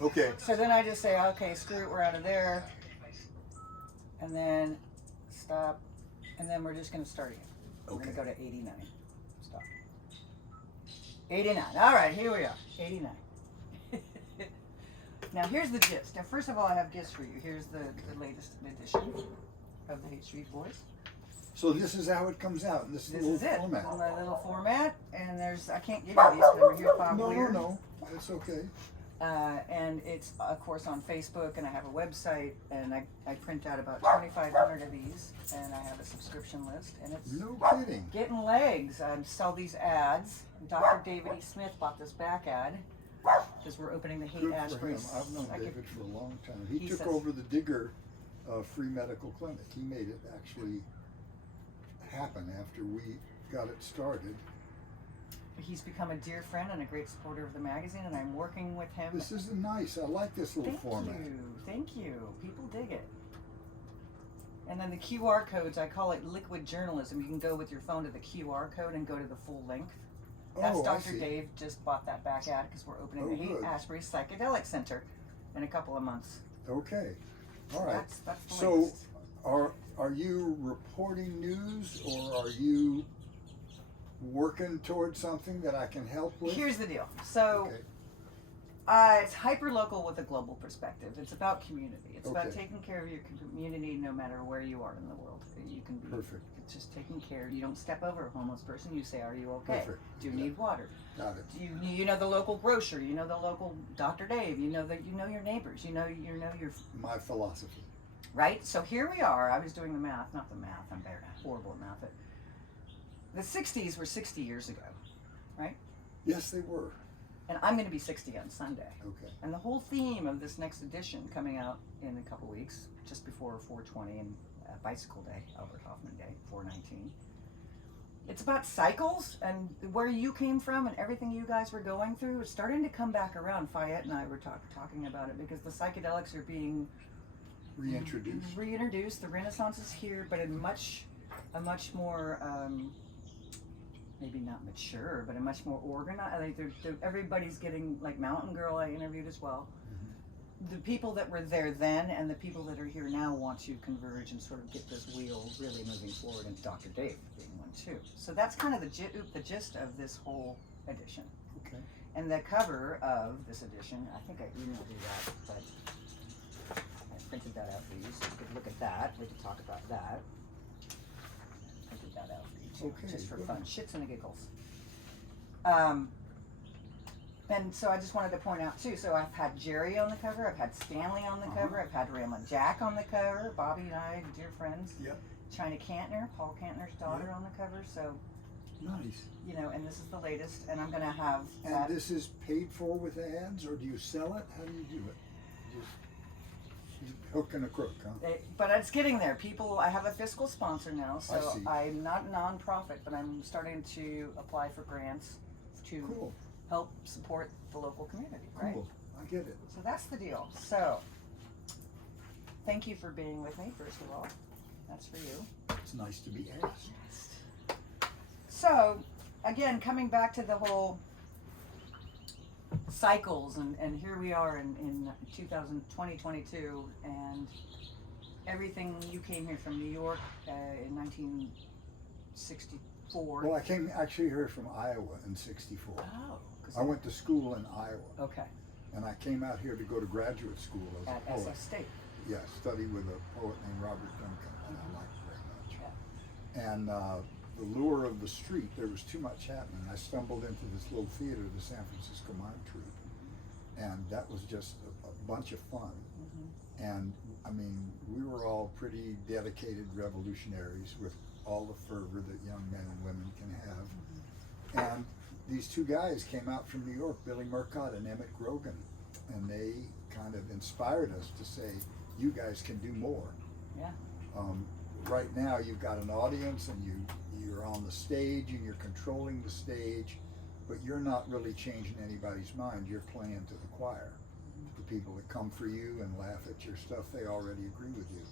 Okay. So then I just say, okay, screw it, we're out of there. And then stop. And then we're just going to start again. We're going to go to 89. Stop. 89. All right, here we are. 89. Now, here's the gist. Now, first of all, I have gifts for you. Here's the latest edition of the Haight Street Voice. So this is how it comes out. This is the little format. This is my little format. And there's, I can't give you these because I'm here probably. No. It's okay. And it's, of course, on Facebook, and I have a website, and I print out about 2,500 of these, and I have a subscription list, and it's No kidding. getting legs. I sell these ads. Dr. David E. Smith bought this back ad because we're opening the Haight Good for Ashbury. him. I've known David for a long time. He took says- over the Digger free medical clinic. He made it actually happen after we got it started. He's become a dear friend and a great supporter of the magazine, and I'm working with him. This is nice. I like this little format. Thank you. People dig it. And then the QR codes, I call it liquid journalism. You can go with your phone to the QR code and go to the full length. That's Oh, I Dr. see. Dave just bought that back ad because we're opening the Haight Good. Ashbury Psychedelic Center in a couple of months. Okay. All right. That's the So latest. are you reporting news, or are you working towards something that I can help with? Here's the deal. So Okay. it's hyper local with a global perspective. It's about community. It's about Okay. taking care of your community no matter where you are in the world. You can be Perfect. It's just taking care. You don't step over a homeless person. You say, "Are you okay? Perfect. Do you Yeah. need water? Got it. Do you know the local grocer? You know the local Dr. Dave. You know your neighbors. You know your My philosophy. right." So here we are. I was doing the math, not the math. I'm very horrible at math. The 60s were 60 years ago, right? Yes, they were. And I'm going to be 60 on Sunday. Okay. And the whole theme of this next edition coming out in a couple weeks, just before 420 and Bicycle Day, Albert Hoffman Day, 419. It's about cycles and where you came from and everything you guys were going through. It's starting to come back around. Fayette and I were talking about it because the psychedelics are being Reintroduced. The Renaissance is here, but in a much more maybe not mature, but a much more organized. Like everybody's getting, like Mountain Girl I interviewed as well. The people that were there then and the people that are here now want to converge and sort of get this wheel really moving forward, and Dr. Dave being one too. So that's kind of the gist of this whole edition. Okay. And the cover of this edition, I think I emailed you that, but I printed that out for you so you could look at that. We could talk about that. I printed that out for you too, Okay, just for good. fun, shits and giggles. And so I just wanted to point out too, so I've had Jerry on the cover, I've had Stanley on the cover, I've had Ramlin Jack on the cover, Bobby and I, dear friends. Yep. China Cantner, Paul Cantner's daughter, on the cover, so, Nice. and this is the latest, and I'm gonna have And that. this is paid for with ads, or do you sell it? How do you do it? Just hook and a crook, huh? But it's getting there. I have a fiscal sponsor now, so I see. I'm not nonprofit, but I'm starting to apply for grants to Cool. help support the local community, right? Cool. I get it. So that's the deal. So, thank you for being with me, first of all. That's for you. It's nice to be asked. So, again, coming back to the whole cycles, and here we are in 2022, and everything. You came here from New York in 1964. Well, I came actually here from Iowa in '64. Oh. I went to school in Iowa, Okay. and I came out here to go to graduate school as At a poet. SF State. Yeah, study with a poet named Robert Duncan, and I liked it very much. Yeah. And the lure of the street, there was too much happening. I stumbled into this little theater, the San Francisco Mime Troupe, and that was just a bunch of fun. Mm-hmm. And I mean, we were all pretty dedicated revolutionaries with all the fervor that young men and women can have. And these two guys came out from New York, Billy Murcott and Emmett Grogan, and they kind of inspired us to say, you guys can do more. Yeah. Right now you've got an audience and you're on the stage and you're controlling the stage, but you're not really changing anybody's mind. You're playing to the choir. The people that come for you and laugh at your stuff, they already agree with you.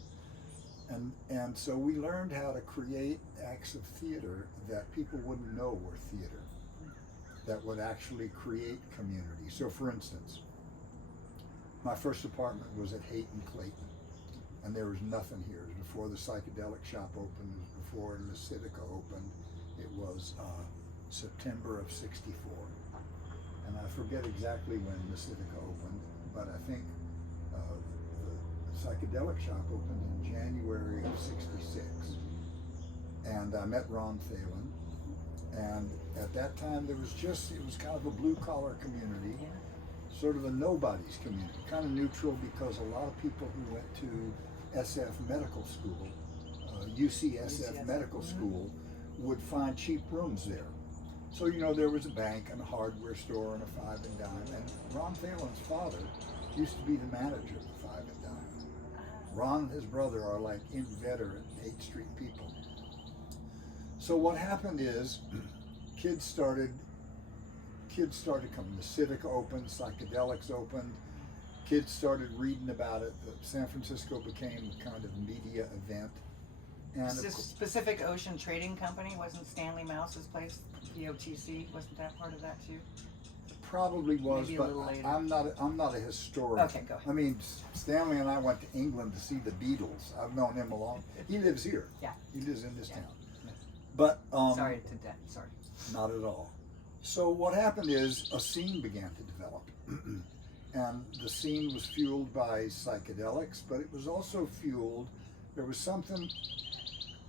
And so we learned how to create acts of theater that people wouldn't know were theater, that would actually create community. So for instance, My first apartment was at Haight and Clayton, and there was nothing here. It was before the psychedelic shop opened, it was before Lucidica opened. It was September of '64. And I forget exactly when Lucidica opened, but I think the psychedelic shop opened in January of '66. And I met Ron Thalen. And at that time, it was kind of a blue collar community, sort of a nobody's community, kind of neutral, because a lot of people who went to SF Medical School, UCSF Medical School, would find cheap rooms there. So, there was a bank and a hardware store and a Five and Dime. And Ron Thalen's father used to be the manager of the Five and Dime. Ron and his brother are like inveterate Haight Street people. So what happened is, kids started coming. The Civic opened, psychedelics opened. Kids started reading about it. San Francisco became a kind of media event. And Pacific Ocean Trading Company, wasn't Stanley Mouse's place, POTC, wasn't that part of that too? Probably was, Maybe a but little later. I'm not a historian. Okay, go ahead. I mean, Stanley and I went to England to see the Beatles. I've known him a long. He lives here. Yeah. He lives in this town. But Sorry to death. Sorry. not at all. So what happened is a scene began to develop, and the scene was fueled by psychedelics, but it was also fueled. There was something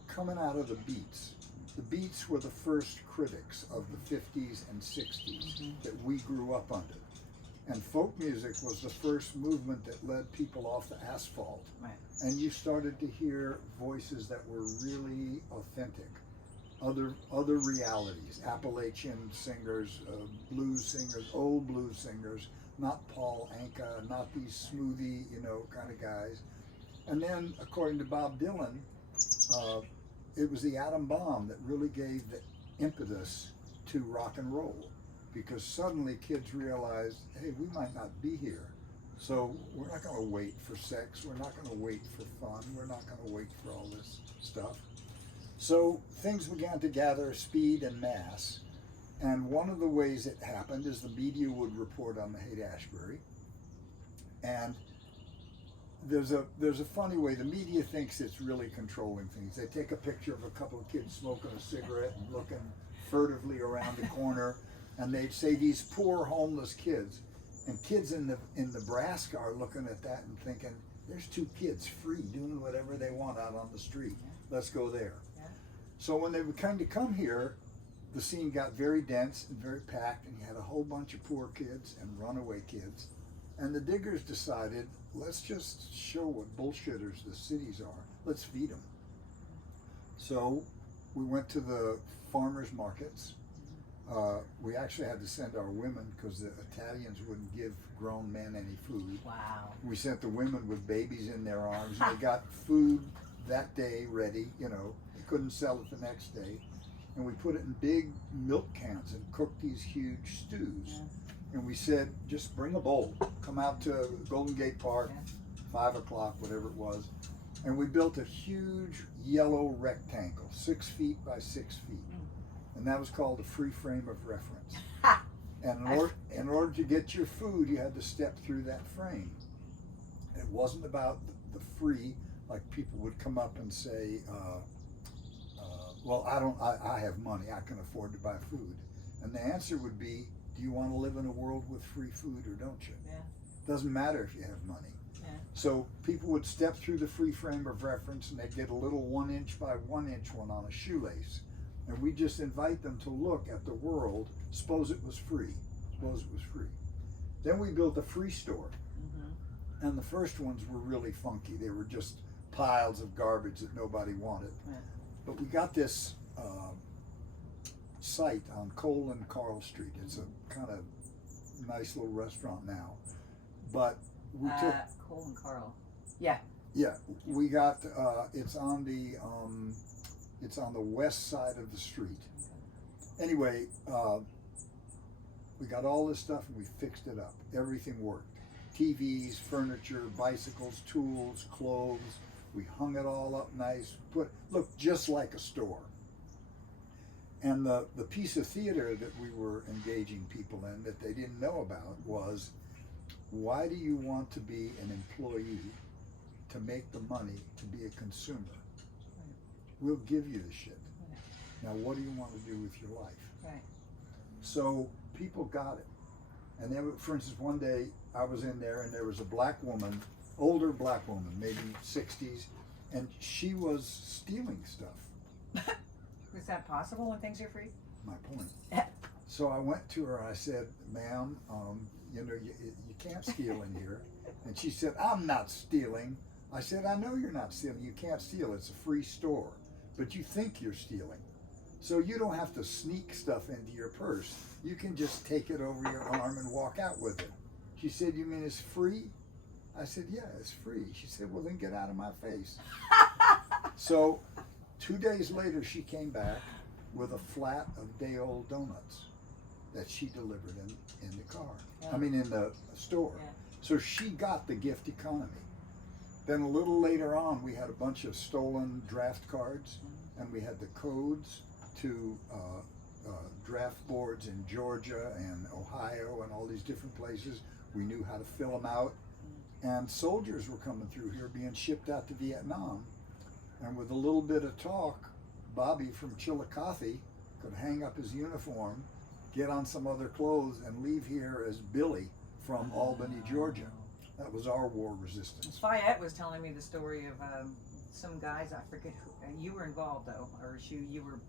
coming out of the Beats. The Beats were the first critics of the 50s and 60s that we grew up under. And folk music was the first movement that led people off the asphalt. Right. And you started to hear voices that were really authentic. Other realities, Appalachian singers, blues singers, old blues singers, not Paul Anka, not these smoothie, kind of guys. And then, according to Bob Dylan, it was the atom bomb that really gave the impetus to rock and roll, because suddenly kids realized, hey, we might not be here. So we're not going to wait for sex. We're not going to wait for fun. We're not going to wait for all this stuff. So things began to gather speed and mass. And one of the ways it happened is the media would report on the Haight-Ashbury. And there's a funny way. The media thinks it's really controlling things. They take a picture of a couple of kids smoking a cigarette and looking furtively around the corner, and they'd say these poor homeless kids. And kids in Nebraska are looking at that and thinking, there's two kids free doing whatever they want out on the street. Let's go there. Yeah. So when they would kind of come here, the scene got very dense and very packed, and you had a whole bunch of poor kids and runaway kids. And the diggers decided, let's just show what bullshitters the cities are. Let's feed them. So we went to the farmers markets. We actually had to send our women because the Italians wouldn't give grown men any food. Wow. We sent the women with babies in their arms. And they got food that day ready. They couldn't sell it the next day. And we put it in big milk cans and cooked these huge stews. Yeah. And we said, just bring a bowl. Come out to Golden Gate Park, 5 o'clock, whatever it was. And we built a huge yellow rectangle, 6 feet by 6 feet. And that was called a free frame of reference. And in order to get your food, you had to step through that frame. And it wasn't about the free, like people would come up and say, well, I have money, I can afford to buy food. And the answer would be, do you want to live in a world with free food or don't you? Yeah. Doesn't matter if you have money. Yeah. So people would step through the free frame of reference, and they'd get a little 1 inch by 1 inch one on a shoelace. And we just invite them to look at the world. Suppose it was free. Suppose it was free. Then we built a free store. Mm-hmm. And the first ones were really funky. They were just piles of garbage that nobody wanted. Yeah. But we got this site on Cole and Carl Street. It's a kind of nice little restaurant now. But we took... Cole and Carl. Yeah. Yeah, we got, it's on the west side of the street. Anyway, we got all this stuff and we fixed it up. Everything worked. TVs, furniture, bicycles, tools, clothes. We hung it all up nice. Looked just like a store. And the piece of theater that we were engaging people in that they didn't know about was, why do you want to be an employee to make the money to be a consumer? We'll give you the shit. Now what do you want to do with your life? Right. So people got it. And then, for instance, one day I was in there and there was a black woman, older black woman, maybe 60s, and she was stealing stuff. Is that possible when things are free? My point. So I went to her and I said, ma'am, you can't steal in here. And she said, I'm not stealing. I said, I know you're not stealing. You can't steal. It's a free store. But you think you're stealing. So you don't have to sneak stuff into your purse. You can just take it over your arm and walk out with it. She said, you mean it's free? I said, yeah, it's free. She said, well, then get out of my face. So 2 days later, she came back with a flat of day-old donuts that she delivered in the car. Yeah. I mean, in the store. Yeah. So she got the gift economy. Then a little later on, we had a bunch of stolen draft cards, and we had the codes to draft boards in Georgia and Ohio and all these different places. We knew how to fill them out. And soldiers were coming through here being shipped out to Vietnam. And with a little bit of talk, Bobby from Chillicothe could hang up his uniform, get on some other clothes, and leave here as Billy from Albany, Georgia. That was our war resistance. Fayette was telling me the story of some guys, I forget who, you were involved though, or you were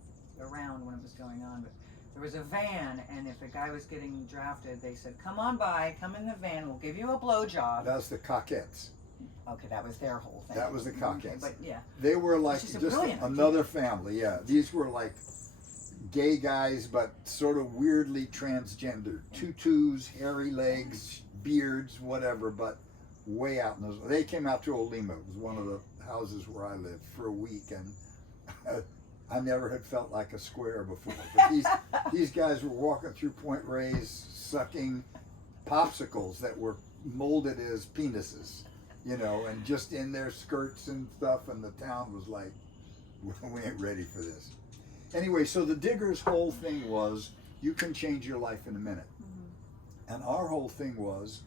around when it was going on, but there was a van, and if a guy was getting drafted, they said, come on by, come in the van, we'll give you a blowjob. That's the Coquettes. Okay, that was their whole thing. That was the Coquettes. Okay, but yeah. They were like She's a just brilliant another idea. family, yeah. These were like gay guys, but sort of weirdly transgender. Tutus, hairy legs, beards, whatever, but way out in those. They came out to Olima. It was one of the houses where I lived for a week, and I never had felt like a square before. But these guys were walking through Point Reyes, sucking popsicles that were molded as penises, and just in their skirts and stuff, and the town was like, we ain't ready for this. Anyway, so the Diggers' whole thing was, you can change your life in a minute. Mm-hmm. And our whole thing was,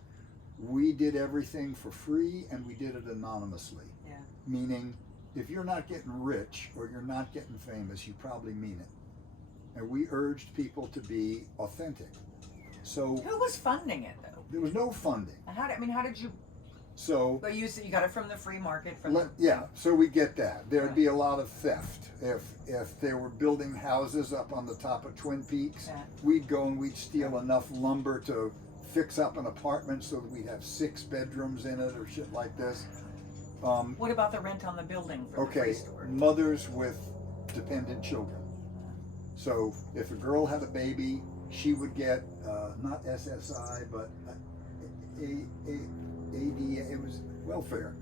we did everything for free and we did it anonymously. Yeah. Meaning, if you're not getting rich or you're not getting famous, you probably mean it. And we urged people to be authentic. So Who was funding it though? there was no funding. How did you? So But you got it from the free market. yeah, so we get that. There'd Right. be a lot of theft. If they were building houses up on the top of Twin Peaks, Yeah. we'd go and we'd steal enough lumber to fix up an apartment so that we'd have 6 bedrooms in it or shit like this. What about the rent on the building for the free Okay, store? mothers with dependent children. So if a girl had a baby, she would get not SSI, but ADA. It was welfare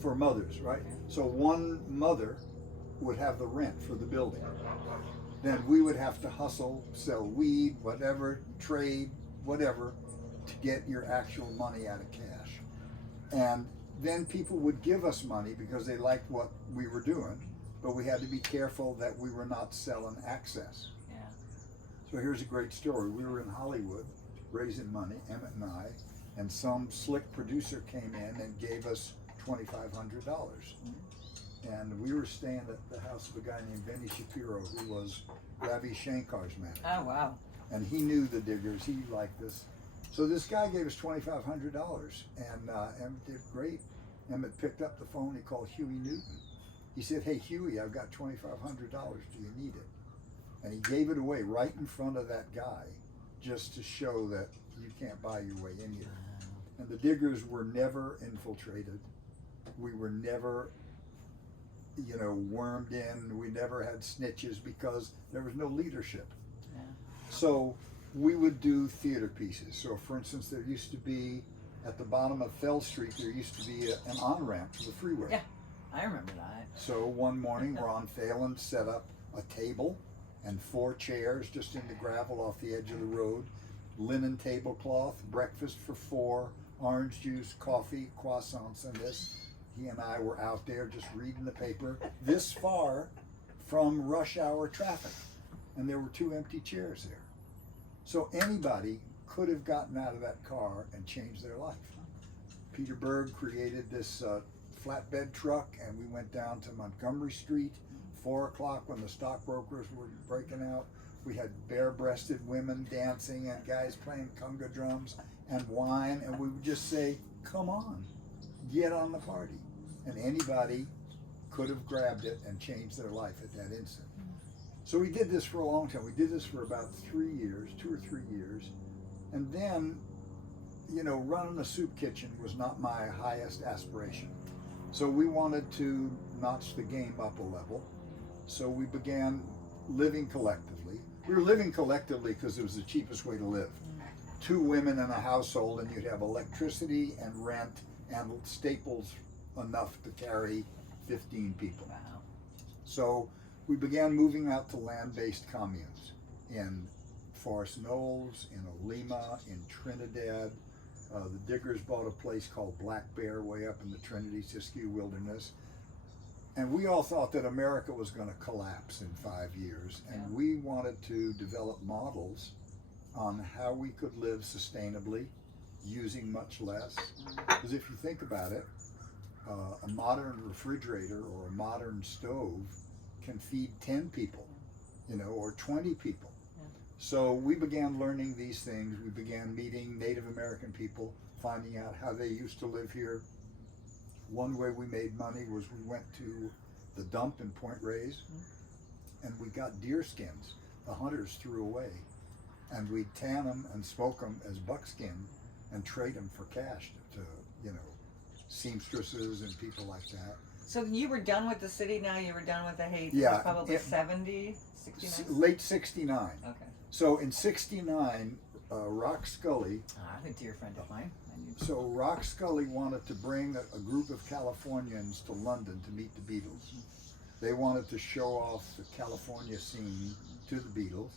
for mothers, right? So one mother would have the rent for the building. Then we would have to hustle, sell weed, whatever, trade, whatever, to get your actual money out of cash. And then people would give us money because they liked what we were doing, but we had to be careful that we were not selling access. Yeah. So here's a great story. We were in Hollywood raising money, Emmett and I, and some slick producer came in and gave us $2,500. And we were staying at the house of a guy named Benny Shapiro, who was Ravi Shankar's manager. Oh wow. And he knew the Diggers, he liked this. So this guy gave us $2,500, and Emmett did great. Emmett picked up the phone, he called Huey Newton. He said, hey Huey, I've got $2,500, do you need it? And he gave it away right in front of that guy, just to show that you can't buy your way in here. And the Diggers were never infiltrated. We were never, wormed in. We never had snitches because there was no leadership. Yeah. So we would do theater pieces. So for instance, there used to be, at the bottom of Fell Street, there used to be an on-ramp to the freeway. Yeah, I remember that. So one morning, Ron Phelan set up a table and 4 chairs just in the gravel off the edge of the road, linen tablecloth, breakfast for 4, orange juice, coffee, croissants, and this. He and I were out there just reading the paper, this far from rush hour traffic. And there were 2 empty chairs there. So anybody could have gotten out of that car and changed their life. Peter Berg created this flatbed truck, and we went down to Montgomery Street, 4 o'clock when the stockbrokers were breaking out. We had bare-breasted women dancing and guys playing conga drums and wine, and we would just say, come on, get on the party. And anybody could have grabbed it and changed their life at that instant. So we did this for a long time. We did this for about 3 years, 2 or 3 years. And then, you know, running a soup kitchen was not my highest aspiration. So we wanted to notch the game up a level. So we began living collectively. We were living collectively because it was the cheapest way to live. 2 women in a household, and you'd have electricity and rent and staples enough to carry 15 people. Wow. So we began moving out to land-based communes in Forest Knolls, in Olima, in Trinidad. The Diggers bought a place called Black Bear way up in the Trinity-Siskiyou Wilderness. And we all thought that America was going to collapse in 5 years. And we wanted to develop models on how we could live sustainably, using much less. Because if you think about it, a modern refrigerator or a modern stove can feed 10 people, you know, or 20 people. So we began learning these things. We began meeting Native American people, finding out how they used to live here. One way we made money was we went to the dump in Point Reyes, and we got deer skins the hunters threw away, and we'd tan them and smoke them as buckskin and trade them for cash to you know, seamstresses and people like that. So you were done with the city now? You were done with the Haight? Yeah, Probably 70, 69? Late 69. Okay. So in 69, Rock Scully. I'm a dear friend of mine. So Rock Scully wanted to bring a group of Californians to London to meet the Beatles. They wanted to show off the California scene to the Beatles.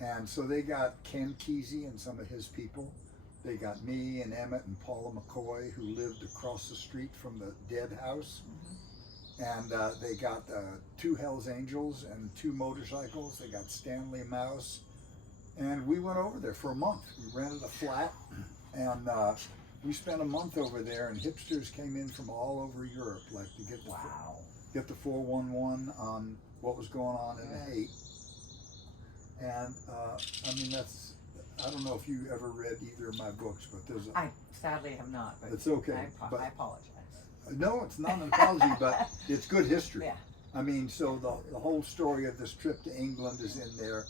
And so they got Ken Kesey and some of his people. They got me and Emmett and Paula McCoy, who lived across the street from the Dead House. And they got 2 Hells Angels and 2 motorcycles. They got Stanley Mouse. And we went over there for a month. We rented a flat, and we spent a month over there, and hipsters came in from all over Europe, like to get the 411 on what was going on in the Haight. And I mean, I don't know if you ever read either of my books, but there's I sadly have not. But it's okay. I apologize. No, it's not an apology, but it's good history. Yeah. I mean, so the whole story of this trip to England is in there.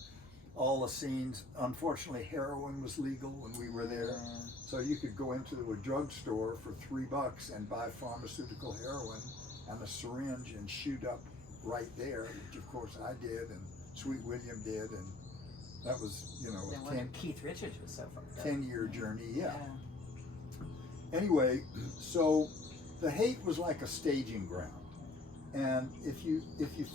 All the scenes. Unfortunately, heroin was legal when we were there. So you could go into a drugstore for $3 and buy pharmaceutical heroin and a syringe and shoot up right there, which of course I did and Sweet William did, and that was, you know, Keith Richards was so fucked up. 10-year journey, yeah. Anyway, so the Haight was like a staging ground. And if you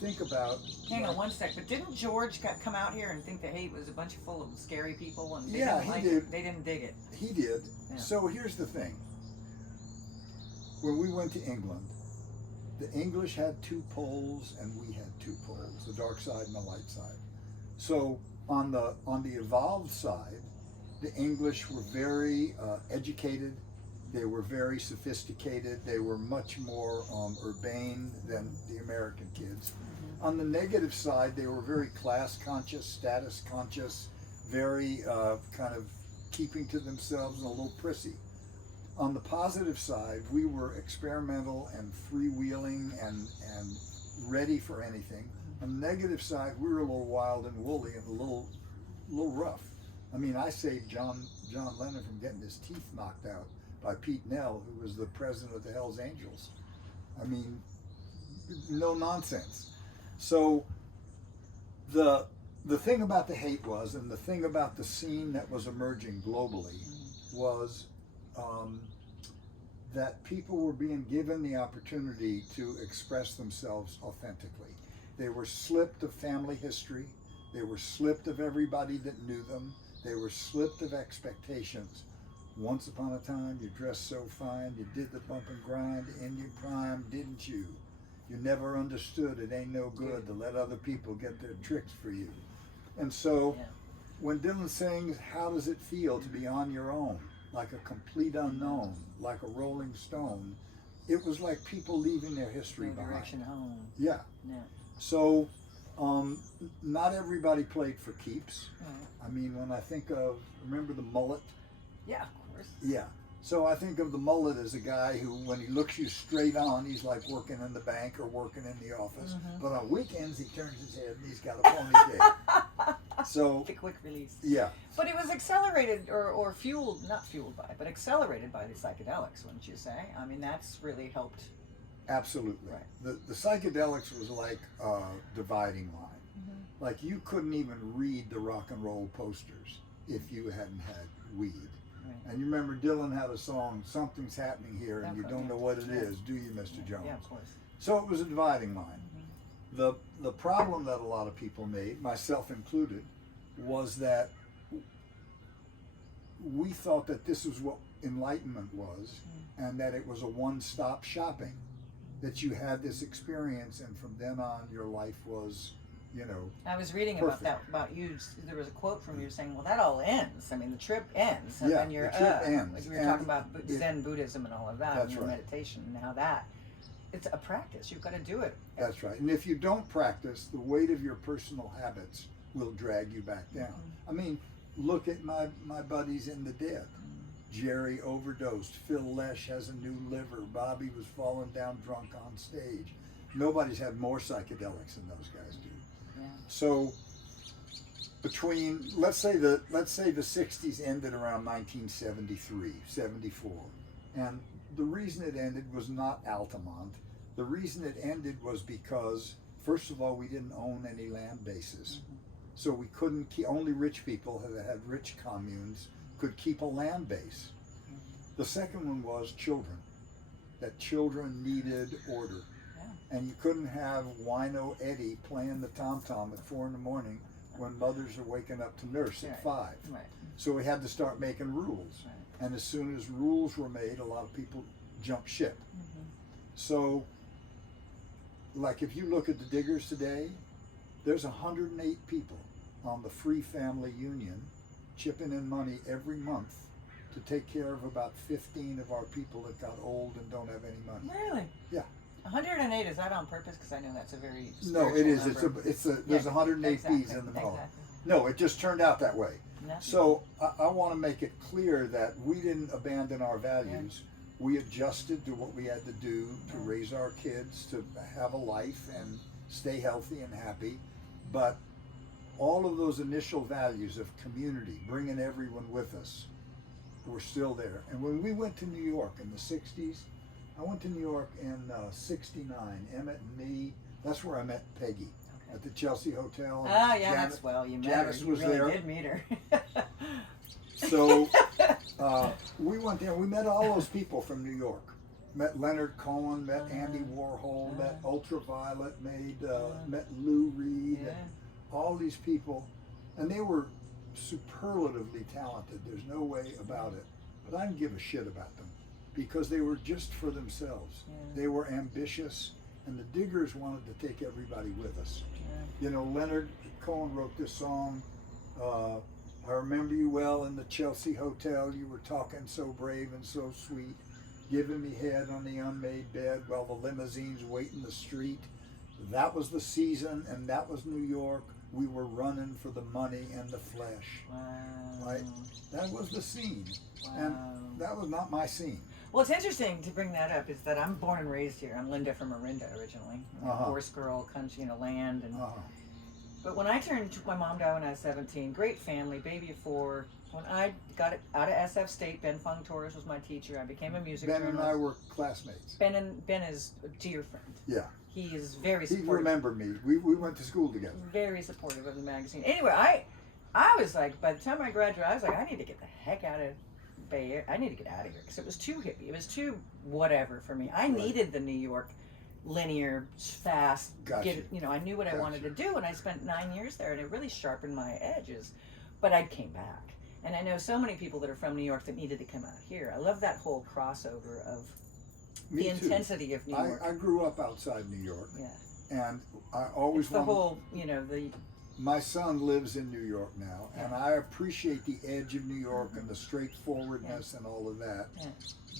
think about, hang on one sec, but didn't George come out here and think the Haight was a bunch full of scary people and they didn't like it? They didn't dig it. He did. Yeah. So here's the thing. When we went to England, the English had 2 poles and we had 2 poles, the dark side and the light side. So on the evolved side, the English were very educated. They were very sophisticated. They were much more urbane than the American kids. On the negative side, they were very class conscious, status conscious, very kind of keeping to themselves and a little prissy. On the positive side, we were experimental and freewheeling and ready for anything. On the negative side, we were a little wild and woolly and a little rough. I mean, I saved John Lennon from getting his teeth knocked out by Pete Nell, who was the president of the Hells Angels. I mean, no nonsense. So the thing about the Haight was, and the thing about the scene that was emerging globally was that people were being given the opportunity to express themselves authentically. They were slipped of family history. They were slipped of everybody that knew them. They were slipped of expectations. Once upon a time, you dressed so fine, you did the bump and grind in your prime, didn't you? You never understood it ain't no good to let other people get their tricks for you. And so when Dylan sings, "How does it feel to be on your own, like a complete unknown, like a rolling stone?" It was like people leaving their history No behind. direction home. Yeah. Yeah. So, not everybody played for keeps. Right. I mean, when I think of, remember the mullet? Yeah, of course. Yeah. So I think of the mullet as a guy who, when he looks you straight on, he's like working in the bank or working in the office. Mhm. But on weekends, he turns his head and he's got a ponytail. So, The quick release. yeah. But it was accelerated or fueled, not fueled by, but accelerated by the psychedelics, wouldn't you say? I mean, that's really helped. Absolutely. Right. The psychedelics was like a dividing line. Mm-hmm. Like you couldn't even read the rock and roll posters if you hadn't had weed. Right. And you remember Dylan had a song, "Something's Happening Here," and you Okay, don't yeah. know what it Yeah. is, do you, Mr. Jones? Yeah, of course. So it was a dividing line. Mm-hmm. The problem that a lot of people made, myself included, was that we thought that this was what enlightenment was, and that it was a one-stop shopping, that you had this experience, and from then on your life was, you know, I was reading perfect. about you. There was a quote from you saying, "Well, that all ends. I mean, the trip ends, and Yeah, then you're the trip ends. Like we were And talking about it- Zen Buddhism and all of that, That's and your right. meditation, and how that it's a practice. You've got to do it. That's right. And if you don't practice, the weight of your personal habits will drag you back down. Mm-hmm. I mean, look at my buddies in the dead. Jerry overdosed. Phil Lesh has a new liver. Bobby was falling down drunk on stage. Nobody's had more psychedelics than those guys do. Yeah. So between let's say the 60s ended around 1973, 74. And the reason it ended was not Altamont. The reason it ended was because, first of all, we didn't own any land bases. Mm-hmm. So we couldn't keep, only rich people that had rich communes could keep a land base. The second one was children, that children needed order. Yeah. And you couldn't have Wino Eddie playing the tom-tom at 4 a.m. when mothers are waking up to nurse at 5. Right. So we had to start making rules. Right. And as soon as rules were made, a lot of people jumped ship. Mm-hmm. So, like if you look at the Diggers today, there's 108 people on the Free Family Union chipping in money every month to take care of about 15 of our people that got old and don't have any money. Really? Yeah. 108, is that on purpose? Because I know that's a very No, it is. number. There's 108 bees in the mower. No, it just turned out that way. Nothing. So I want to make it clear that we didn't abandon our values. We adjusted to what we had to do to raise our kids, to have a life and stay healthy and happy. But all of those initial values of community, bringing everyone with us, were still there. And when we went to New York in the 60s, I went to New York in 69, Emmett and me, that's where I met Peggy. Okay. At the Chelsea Hotel. Ah, yeah, that's you met Janice her. You was really there. did meet her. So we went there. We met all those people from New York. Met Leonard Cohen. Met Andy Warhol. Met Ultraviolet. Met Lou Reed. Yeah. All these people, and they were superlatively talented. There's no way about it. But I didn't give a shit about them because they were just for themselves. Yeah. They were ambitious, and the Diggers wanted to take everybody with us. Yeah. You know, Leonard Cohen wrote this song, I remember you well in the Chelsea Hotel. You were talking so brave and so sweet, giving me head on the unmade bed while the limousines wait in the street. That was the season, and that was New York. We were running for the money and the flesh. Wow. Right? That was the scene. Wow. And that was not my scene. Well, it's interesting to bring that up. Is that I'm born and raised here. I'm Linda from Orinda originally. I'm a horse girl, country, land, and. But when I my mom died when I was 17. Great family, baby of 4. When I got it out of SF State, Ben Fung Torres was my teacher. I became a music Ben journalist. and I were classmates. Ben is a dear friend. Yeah. He is very He supportive. remembered me. We went to school together. Very supportive of the magazine. Anyway, I was like, by the time I graduated, I was like, I need to get the heck out of Bay Area. I need to get out of here because it was too hippie. It was too whatever for me. I needed the New York linear, fast. Gotcha. I knew what I wanted to do, and I spent 9 years there, and it really sharpened my edges. But I came back, and I know so many people that are from New York that needed to come out here. I love that whole crossover of Me the too. intensity of New York. I grew up outside New York, Yeah. and I always It's the wanted. whole, the my son lives in New York now, and I appreciate the edge of New York and the straightforwardness and all of that. Yeah.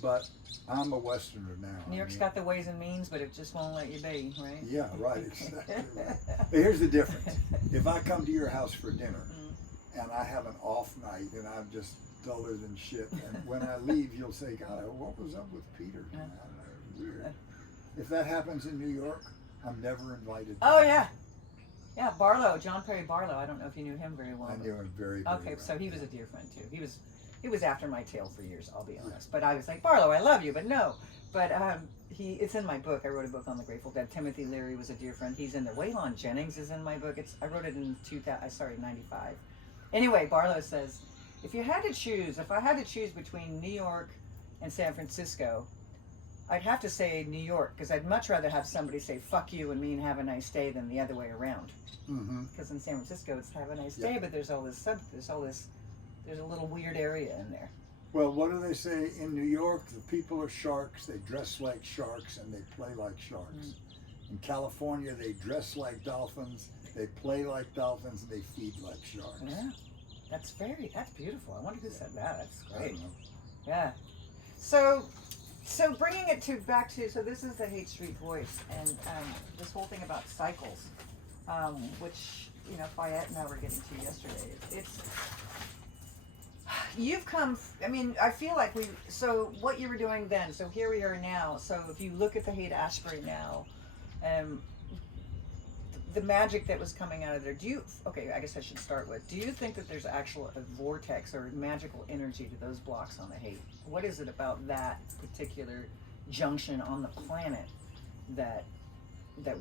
But I'm a Westerner now. New York's got the ways and means, but it just won't let you be, right? Yeah, right, exactly right. But here's the difference. If I come to your house for dinner and I have an off night and I'm just duller than shit, and when I leave you'll say, God, what was up with Peter? Weird. If that happens in New York, I'm never invited. Oh, yeah. Yeah, Barlow, John Perry Barlow. I don't know if you knew him very well. I knew him very well. Okay, so he was a dear friend too. He was after my tail for years, I'll be honest. But I was like, Barlow, I love you, but no. But it's in my book. I wrote a book on the Grateful Dead. Timothy Leary was a dear friend. He's in there. Waylon Jennings is in my book. I wrote it in 95. Anyway, Barlow says, if I had to choose between New York and San Francisco, I'd have to say New York, because I'd much rather have somebody say fuck you and mean have a nice day than the other way around. Because in San Francisco it's have a nice day, but there's a little weird area in there. Well, what do they say in New York? The people are sharks, they dress like sharks, and they play like sharks. In California, they dress like dolphins, they play like dolphins, and they feed like sharks. Yeah, that's beautiful. I wonder who said that. That's I great. don't know. Yeah. So bringing it back to this is the Haight Street Voice, and this whole thing about cycles, which Fayette and I were getting to yesterday. You've come. I mean, I feel like So what you were doing then. So here we are now. So if you look at the Haight-Ashbury now, the magic that was coming out of there. I guess I should start with. Do you think that there's actual a vortex or magical energy to those blocks on the Haight? What is it about that particular junction on the planet that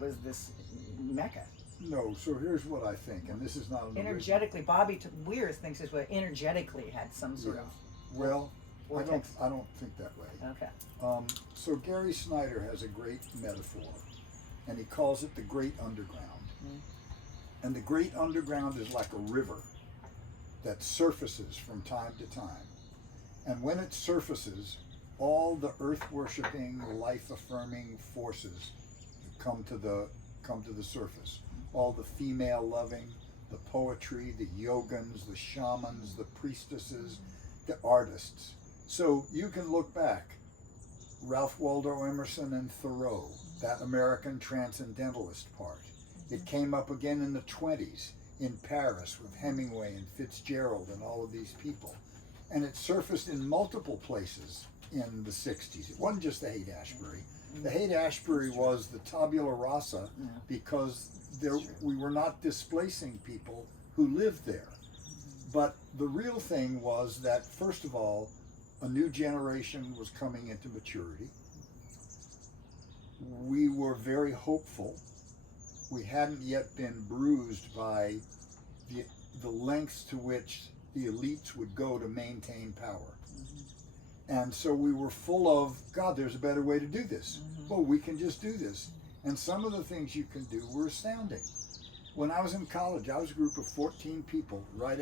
was this mecca? No, so here's what I think, and this is not an Energetically, Bobby Weir thinks this way. Energetically had some sort of. Well, vortex. I don't think that way. Okay. So Gary Snyder has a great metaphor, and he calls it the Great Underground. And the Great Underground is like a river that surfaces from time to time. And when it surfaces, all the earth-worshipping, life-affirming forces come to the surface. All the female-loving, the poetry, the yogins, the shamans, the priestesses, the artists. So you can look back. Ralph Waldo Emerson and Thoreau, that American transcendentalist part. It came up again in the 20s in Paris with Hemingway and Fitzgerald and all of these people. And it surfaced in multiple places in the 60s. It wasn't just the Haight-Ashbury. The Haight-Ashbury was the tabula rasa because we were not displacing people who lived there. But the real thing was that, first of all, a new generation was coming into maturity. We were very hopeful. We hadn't yet been bruised by the lengths to which the elites would go to maintain power. And so we were full of, God, there's a better way to do this. Well, we can just do this. And some of the things you can do were astounding. When I was in college, I was a group of 14 people right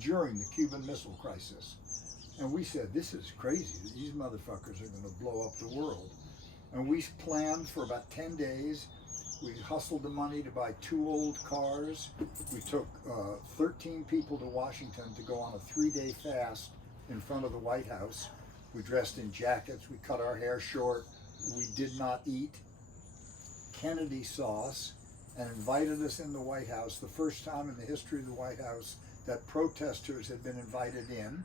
during the Cuban Missile Crisis. And we said, this is crazy. These motherfuckers are going to blow up the world. And we planned for about 10 days. We hustled the money to buy 2 old cars. We took 13 people to Washington to go on a 3-day fast in front of the White House. We dressed in jackets. We cut our hair short. We did not eat. Kennedy saw us and invited us in the White House, the first time in the history of the White House that protesters had been invited in.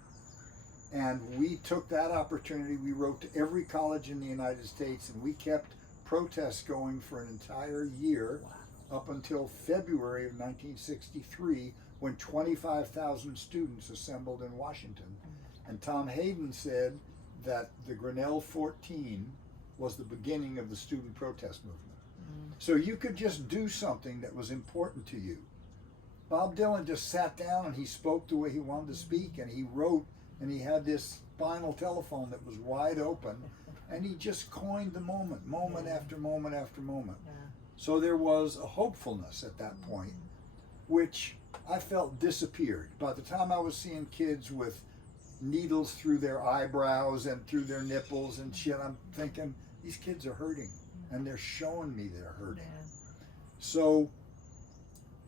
And we took that opportunity. We wrote to every college in the United States, and we kept protests going for an entire year up until February of 1963, when 25,000 students assembled in Washington. And Tom Hayden said that the Grinnell 14 was the beginning of the student protest movement. So you could just do something that was important to you. Bob Dylan just sat down and he spoke the way he wanted to speak, and he wrote, and he had this spinal telephone that was wide open, and he just coined the moment after moment after moment. So there was a hopefulness at that point, which I felt disappeared. By the time I was seeing kids with needles through their eyebrows and through their nipples and shit, I'm thinking, these kids are hurting, and they're showing me they're hurting. So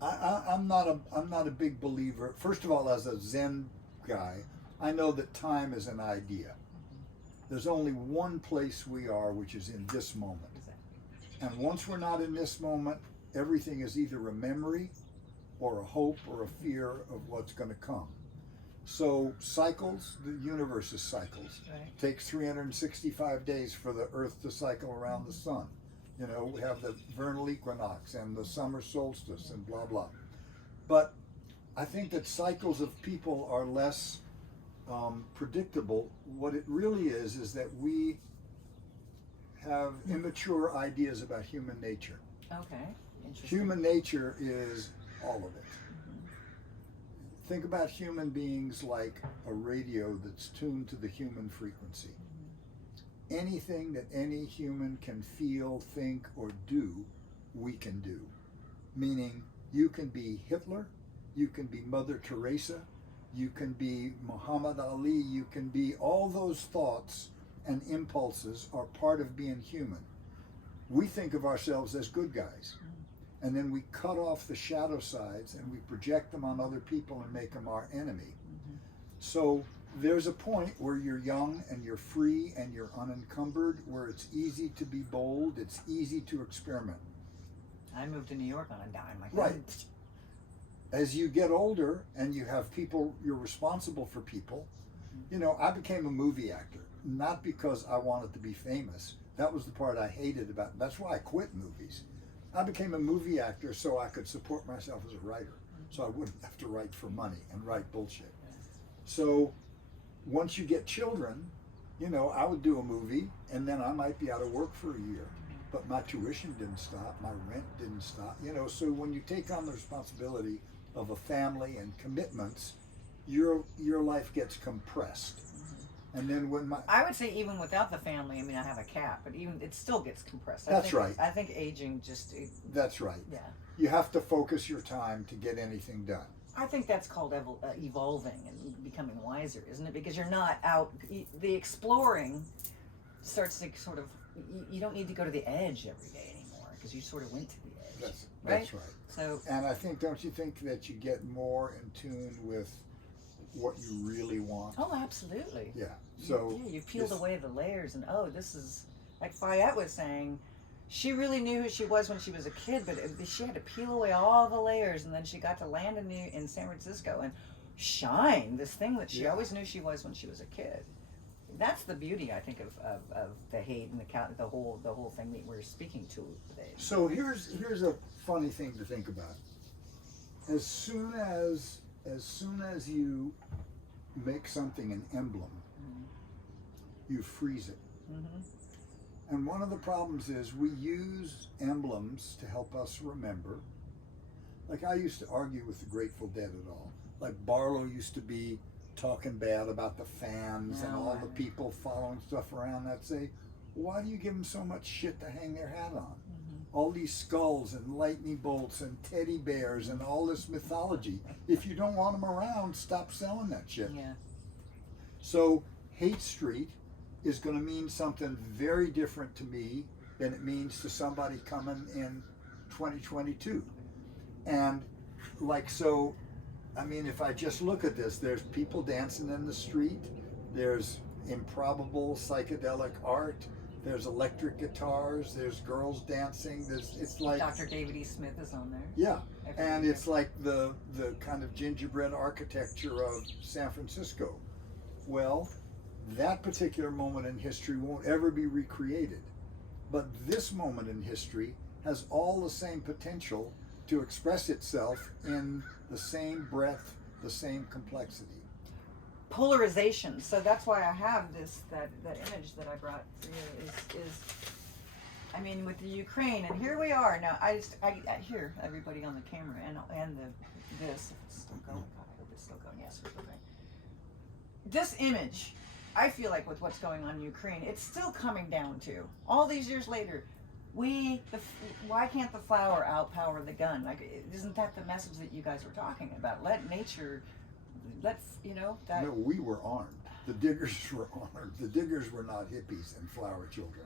I'm not a big believer. First of all, as a Zen guy, I know that time is an idea. There's only one place we are, which is in this moment. And once we're not in this moment, everything is either a memory or a hope or a fear of what's going to come. So cycles, the universe is cycles. Right. Takes 365 days for the Earth to cycle around the sun. You know, we have the vernal equinox and the summer solstice and blah blah. But I think that cycles of people are less predictable. What it really is that we have immature ideas about human nature. Okay, interesting. Human nature is all of it. Think about human beings like a radio that's tuned to the human frequency. Anything that any human can feel, think, or do, we can do. Meaning, you can be Hitler, you can be Mother Teresa, you can be Muhammad Ali, you can be, all those thoughts and impulses are part of being human. We think of ourselves as good guys. And then we cut off the shadow sides and we project them on other people and make them our enemy. So there's a point where you're young and you're free and you're unencumbered, where it's easy to be bold, it's easy to experiment. I moved to New York on a dime. Right. As you get older and you have people, you're responsible for people. You know, I became a movie actor, not because I wanted to be famous. That was the part I hated about, that's why I quit movies. I became a movie actor so I could support myself as a writer, so I wouldn't have to write for money and write bullshit. So once you get children, you know, I would do a movie and then I might be out of work for a year, but my tuition didn't stop, my rent didn't stop, you know. So when you take on the responsibility of a family and commitments, your life gets compressed. And then when I would say even without the family, I mean, I have a cat, but even it still gets compressed. That's right. I think aging just. That's right. Yeah. You have to focus your time to get anything done. I think that's called evolving and becoming wiser, isn't it? Because you're not out. The exploring starts to sort of. You don't need to go to the edge every day anymore because you sort of went to the edge. That's right. So. And I think, don't you think that you get more in tune with what you really want? Oh, absolutely. Yeah. So you peeled away the layers, and this is like Fayette was saying. She really knew who she was when she was a kid, but she had to peel away all the layers, and then she got to land in San Francisco and shine this thing that she always knew she was when she was a kid. That's the beauty, I think, of the Haight and the whole thing that we're speaking to today. So here's a funny thing to think about. As soon as you make something an emblem, you freeze it. And one of the problems is we use emblems to help us remember. Like I used to argue with the Grateful Dead at all. Like Barlow used to be talking bad about the fans and all the people following stuff around that say, why do you give them so much shit to hang their hat on? All these skulls and lightning bolts and teddy bears and all this mythology. If you don't want them around, stop selling that shit. Yeah. So Haight Street is going to mean something very different to me than it means to somebody coming in 2022. And like, so, I mean, if I just look at this, there's people dancing in the street, there's improbable psychedelic art, there's electric guitars, there's girls dancing, it's like... Dr. David E. Smith is on there. Yeah, and it's like the kind of gingerbread architecture of San Francisco. Well, that particular moment in history won't ever be recreated. But this moment in history has all the same potential to express itself in the same breadth, the same complexity. Polarization. So that's why I have that image that I brought for you is I mean, with the Ukraine, and here we are now. I hear everybody on the camera and this. If it's still going, God, I hope it's still going. Yes, it's okay. This image, I feel like with what's going on in Ukraine, it's still coming down to all these years later. Why can't the flower outpower the gun? Like, isn't that the message that you guys were talking about? Let nature, that. No, we were armed. The diggers were armed. The diggers were not hippies and flower children.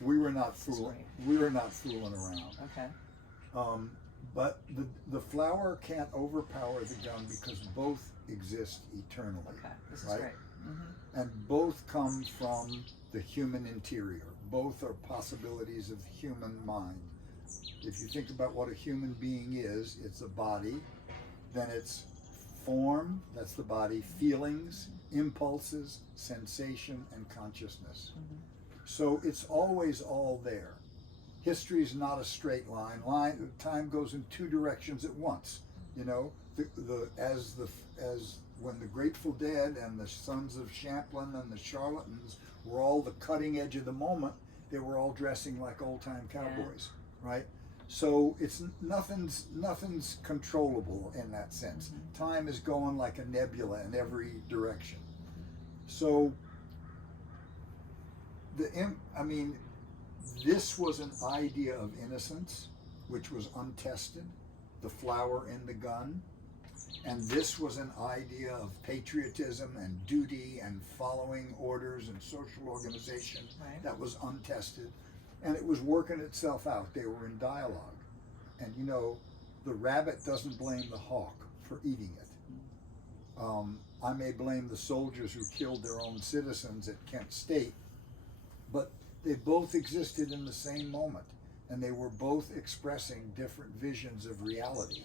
We were not fooling. We were not fooling around. Okay. But the flower can't overpower the gun because both exist eternally. Okay, this is right? great. Mm-hmm. And both come from the human interior. Both are possibilities of the human mind. If you think about what a human being is, it's a body, then it's form, that's the body, feelings, impulses, sensation, and consciousness. Mm-hmm. So it's always all there. History is not a straight line. Time goes in two directions at once. You know, as when the Grateful Dead and the Sons of Champlin and the Charlatans were all the cutting edge of the moment, they were all dressing like old time cowboys, right? So it's nothing's controllable in that sense. Mm-hmm. Time is going like a nebula in every direction. So this was an idea of innocence, which was untested, the flower in the gun. And this was an idea of patriotism and duty and following orders and social organization that was untested. And it was working itself out. They were in dialogue. And you know, the rabbit doesn't blame the hawk for eating it. I may blame the soldiers who killed their own citizens at Kent State, but they both existed in the same moment, and they were both expressing different visions of reality.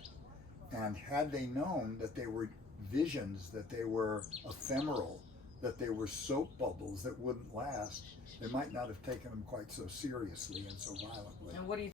And had they known that they were visions, that they were ephemeral, that they were soap bubbles that wouldn't last, they might not have taken them quite so seriously and so violently. And what do you